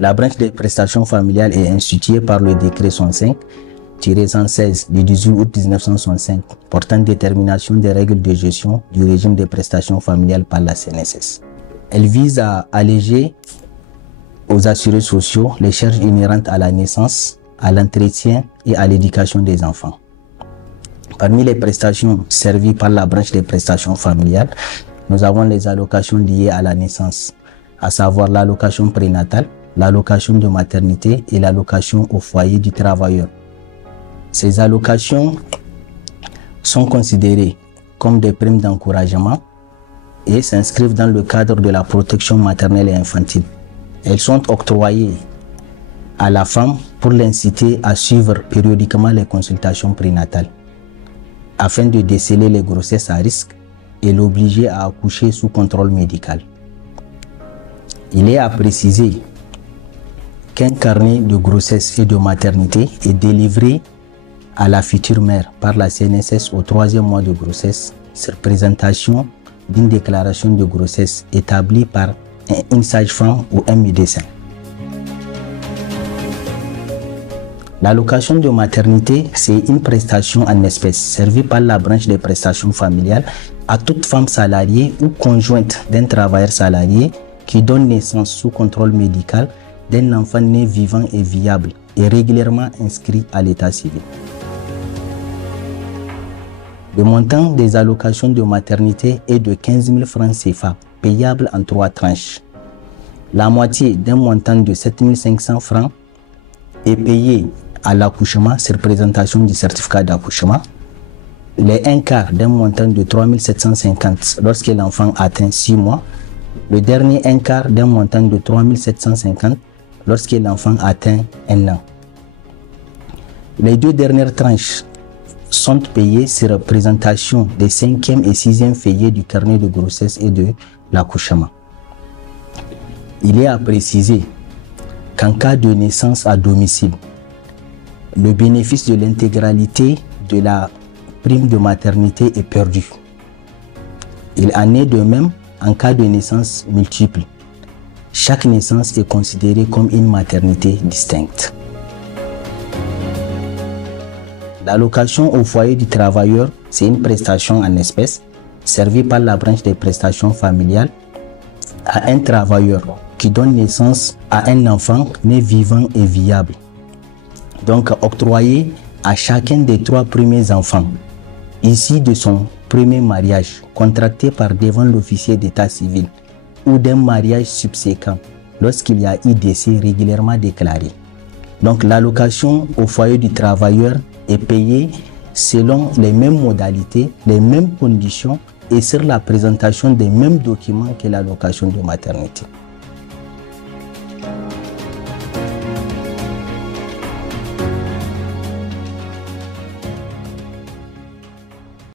La branche des prestations familiales est instituée par le décret 105-116 du 18 août 1965 portant détermination des règles de gestion du régime des prestations familiales par la CNSS. Elle vise à alléger aux assurés sociaux les charges inhérentes à la naissance, à l'entretien et à l'éducation des enfants. Parmi les prestations servies par la branche des prestations familiales, nous avons les allocations liées à la naissance, à savoir l'allocation prénatale, l'allocation de maternité et l'allocation au foyer du travailleur. Ces allocations sont considérées comme des primes d'encouragement et s'inscrivent dans le cadre de la protection maternelle et infantile. Elles sont octroyées à la femme pour l'inciter à suivre périodiquement les consultations prénatales afin de déceler les grossesses à risque et l'obliger à accoucher sous contrôle médical. Il est à préciser qu'un carnet de grossesse et de maternité est délivré à la future mère par la CNSS au 3e mois de grossesse sur présentation d'une déclaration de grossesse établie par une sage-femme ou un médecin. L'allocation de maternité, c'est une prestation en espèces servie par la branche des prestations familiales à toute femme salariée ou conjointe d'un travailleur salarié qui donne naissance sous contrôle médical d'un enfant né vivant et viable et régulièrement inscrit à l'état civil. Le montant des allocations de maternité est de 15 000 francs CFA, payable en 3 tranches. La moitié d'un montant de 7 500 francs est payée à l'accouchement sur présentation du certificat d'accouchement. Les 1/4 d'un montant de 3 750 lorsque l'enfant atteint 6 mois. Le dernier 1/4 d'un montant de 3 750 lorsque l'enfant atteint 1 an. Les 2 dernières tranches sont payées sur présentation des 5e et 6e feuillets du carnet de grossesse et de l'accouchement. Il est à préciser qu'en cas de naissance à domicile, le bénéfice de l'intégralité de la prime de maternité est perdu. Il en est de même en cas de naissance multiple. Chaque naissance est considérée comme une maternité distincte. L'allocation au foyer du travailleur, c'est une prestation en espèces servie par la branche des prestations familiales à un travailleur qui donne naissance à un enfant né vivant et viable. Donc octroyé à chacun des 3 premiers enfants issus de son premier mariage contracté par devant l'officier d'état civil ou d'un mariage subséquent lorsqu'il y a eu décès régulièrement déclaré. Donc l'allocation au foyer du travailleur est payée selon les mêmes modalités, les mêmes conditions et sur la présentation des mêmes documents que l'allocation de maternité.